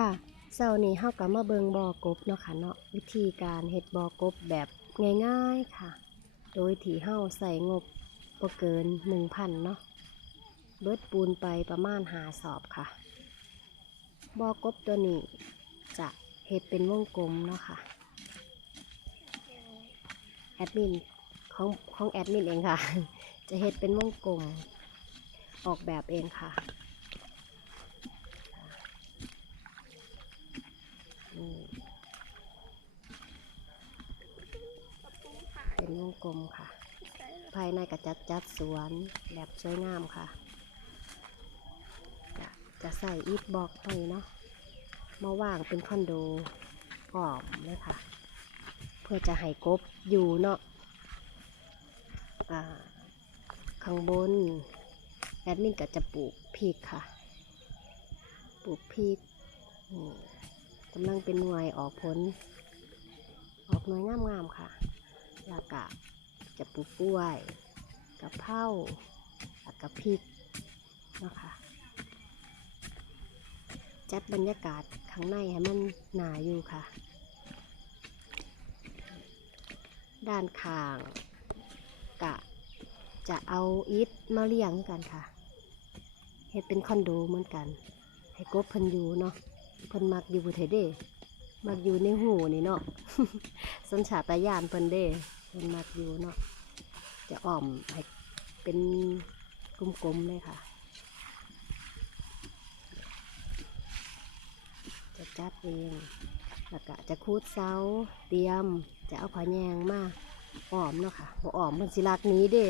ค่ะเช้านี้เฮาก็มาเบิงบ่อกบเนาะค่ะเนาะวิธีการเฮ็ดบ่อกบแบบง่ายๆค่ะ โดยที่เฮาใส่งบบ่เกิน1,000เนาะเบิดปูนไปประมาณ5สอบค่ะบ่อกบตัวนี้จะเฮ็ดเป็นวงกลมเนาะค่ะแอดมินของของแอดมินเองค่ะ จะเฮ็ดเป็นวงกลมออกแบบเองค่ะ นี่เป็นวง กลมค่ะ ภายในก็จัดจัดสวนแบบสวยงามค่ะ จะจะใส่อีทบล็อกไปเนาะมาว่างเป็นคอนโดอ้อมเลยค่ะ เพื่อจะให้กบอยู่เนาะข้างบน แอดมินก็จะปลูกพริกค่ะ ปลูกพริกกำลังเป็นหน่วยออกผล ออกหน่วยงามๆค่ะแล้วก็ จะปูกล้วยกะเพราแล้วก็พริกเนาะคะจัดบรรยากาศข้างในให้มันหนาอยู่ค่ะ ด้านข้างกะจะเอาอิฐมาเลี้ยงกันค่ะเฮ็ดเป็นคอนโดเหมือนกัน ให้กบเพิ่นอยู่เนาะเพิ่นมักอยู่เทเด้มักอยู่ในหูนี่เนาะสัญชาตญาณเพิ่นเด้ เพิ่นมักอยู่เนาะจะอ่อมให้เป็นกลมๆเลยค่ะ จะจัดเองแล้วก็จะคูดเสาเตรียม จะเอาผ้าแยงมาอ่อมเนาะค่ะบ่อ่อมมันสิลักนี้เด้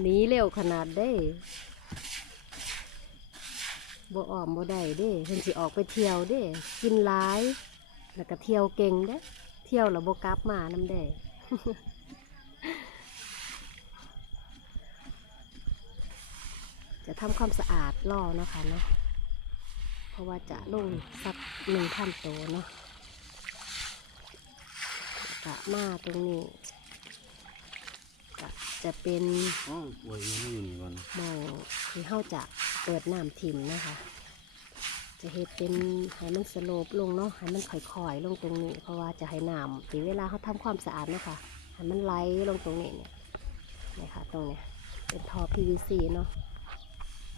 หนีเร็วขนาดเด้บ่อ่อมบ่ได้เด้เพิ่นสิออกไปเที่ยวเด้ กินหลาย แล้วก็เที่ยวเก่งเด้ เที่ยวแล้วบ่กลับมานำเด้จะทำความสะอาดล่อเนาะคะเนาะ เพราะว่าจะลงสักหนึ่งพันตัวเนาะกะมาตรงนี้กะจะเป็นอ๋อป่วยยังไม่อยู่นี่วันหมองที่เขาจะเปิดน้ำถิ่มนะคะ จะเฮ็ดเป็นให้มันสโลปลงเนาะให้มันค่อยๆลงตรงนี้ เพราะว่าจะให้น้ำที่เวลาเขาทำความสะอาดเนาะคะให้มันไหลลงตรงนี้เนี่ยนี่ค่ะตรงเนี้ยเป็นท่อ PVC เนาะ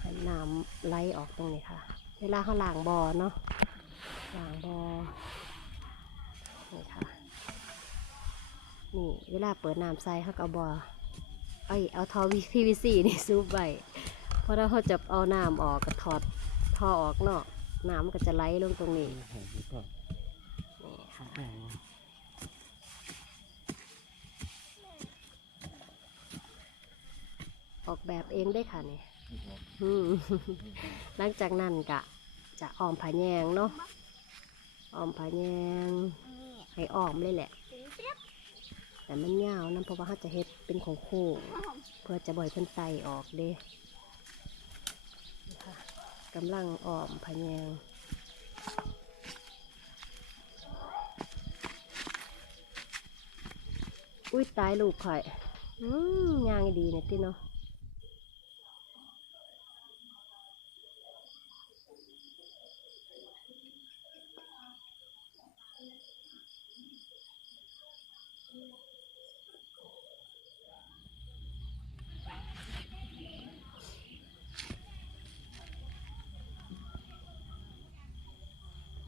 ให้น้ำไหลออกตรงนี้ค่ะ เวลาเขาล้างบ่อเนาะล้างบ่อนี่ค่ะนี่เวลาเปิดน้ำใส่เขาก็เอาบ่อไอเอาท่อ PVC นี่ซูบไปเพราะถ้าเขาจะเอาน้ำออกก็ถอดท่อออกเนาะ น้ำมันก็จะไหลลงตรงนี้หายไปก่อนนี่ค่ะอ๋อออกแบบเองได้ค่ะนี่อืมหลังจากนั้นกะ จะอ้อมผาแยงเนาะอ้อมผาแยงให้อ้อมเลยแหละ แต่มันยาวนะเพราะว่าเขาจะเฮ็ดเป็นของโค้งเพื่อจะบ่อยเพิ่นไตออกเด้นี่ค่ะ กำลังอ่อมพะแยงอุ้ยตายลูกข่อย อืมยางดีเนี่ยที่เนาะ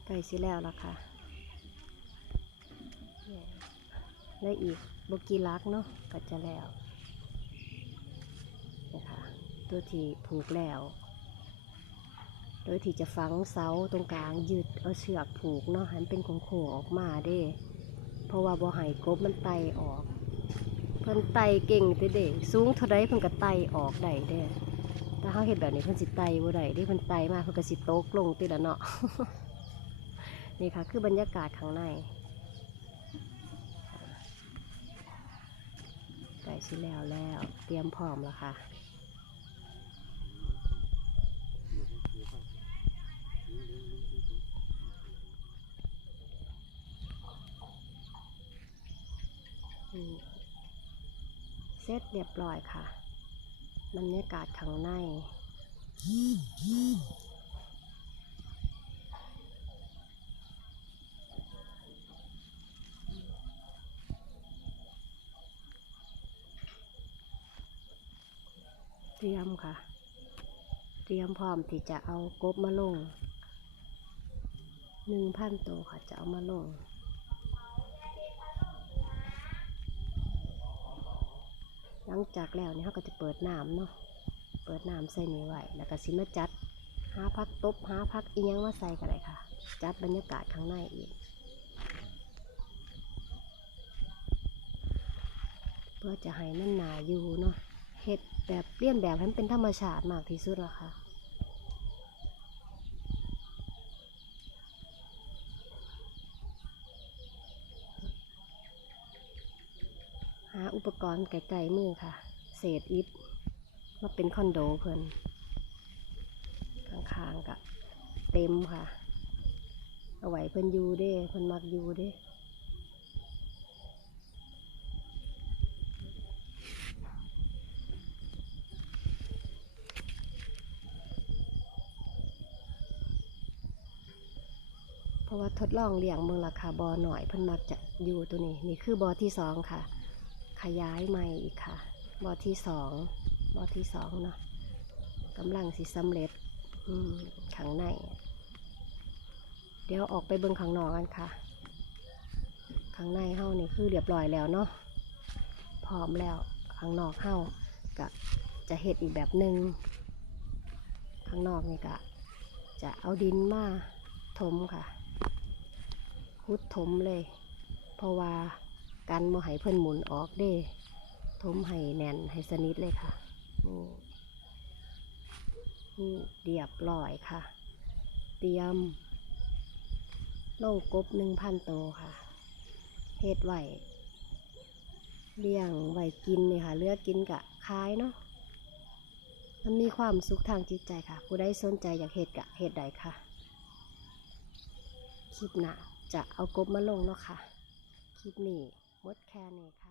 ใกล้สิแล้วล่ะค่ะแล้วอีกบกีลักเนาะก็จะแล้วนะคะตัวที่ผูกแล้ว โดยที่จะฝังเสาตรงกลางยืดเอาเชือกผูกเนาะให้มันเป็นโค้งๆออกมาเด้ เพราะว่าบ่ให้กบมันไตออก เพิ่นไตเก่งเด้ๆสูงเท่าใดเพิ่นก็ไตออกได้เด้แต่เฮาเฮ็ดแบบนี้เพิ่นสิไตบ่ได้เด้เพิ่นไตมาเพิ่นก็สิตกลงติละเนาะ นี่ค่ะ คือบรรยากาศข้างในใกล้สิแล้วแล้ว เตรียมพร้อมแล้วค่ะเสร็จเรียบร้อยค่ะบรรยากาศข้างใน เตรียมค่ะ เตรียมพร้อมที่จะเอากบมาลงหนึ่งพันตัวค่ะจะเอามาลงหลังจากแล้วนี่เขาก็จะเปิดน้ำเนาะเปิดน้ำใส่นี่ไว้แล้วก็สิมาจัดหาพักตบหาพักอียังมาใส่กันเลยค่ะ จัดบรรยากาศข้างในอีกเพื่อจะให้มันหนาอยู่เนาะ เฮ็ดแบบเลี่ยนแบบให้มันเป็นธรรมชาติมากที่สุดละค่ะหาอุปกรณ์ไกลๆมือค่ะ เศษอิฐมาเป็นคอนโดเพิ่นข้างๆกะเต็มค่ะ เอาไว้เพิ่นอยู่เด้เพิ่นมักอยู่เด้ ราะว่าทดลองเลี้ยงเมืองราคาบอหน่อยเพิ่นมักจะอยู่ตัวนี้ นี่คือบอที่สองค่ะ ขยายใหม่อีกค่ะ บอที่สองบอที่สองเนาะกำลังสิสำเร็จอืมข้างใน เดี๋ยวออกไปเบิ่งข้างนอกกันค่ะ ข้างในเฮานี่คือเรียบร้อยแล้วเนาะพร้อมแล้วข้างนอกเฮาก็จะเฮ็ดอีกแบบหนึ่งข้างนอกนี่ก็จะเอาดินมาถมค่ะ คุดถมเลย เพราะว่ากันบ่ให้เพิ่นหมุนออกเด้ถมให้แน่นให้สนิทเลยค่ะนี่นี่เรียบร้อยค่ะ เตรียมลงกบหนึ่งพันโตวค่ะเฮ็ดไหวเลี้ยงไหวกินเนี่ยค่ะเลือกกินกะคายเนาะมันมีความสุขทางจิตใจค่ะ ผู้ใดสนใจอยากเฮ็ดกะเฮ็ดได้ค่ะ คลิปหน้า จะเอากบมาลงเนาะค่ะ คลิปนี้มดแค่นี้ค่ะ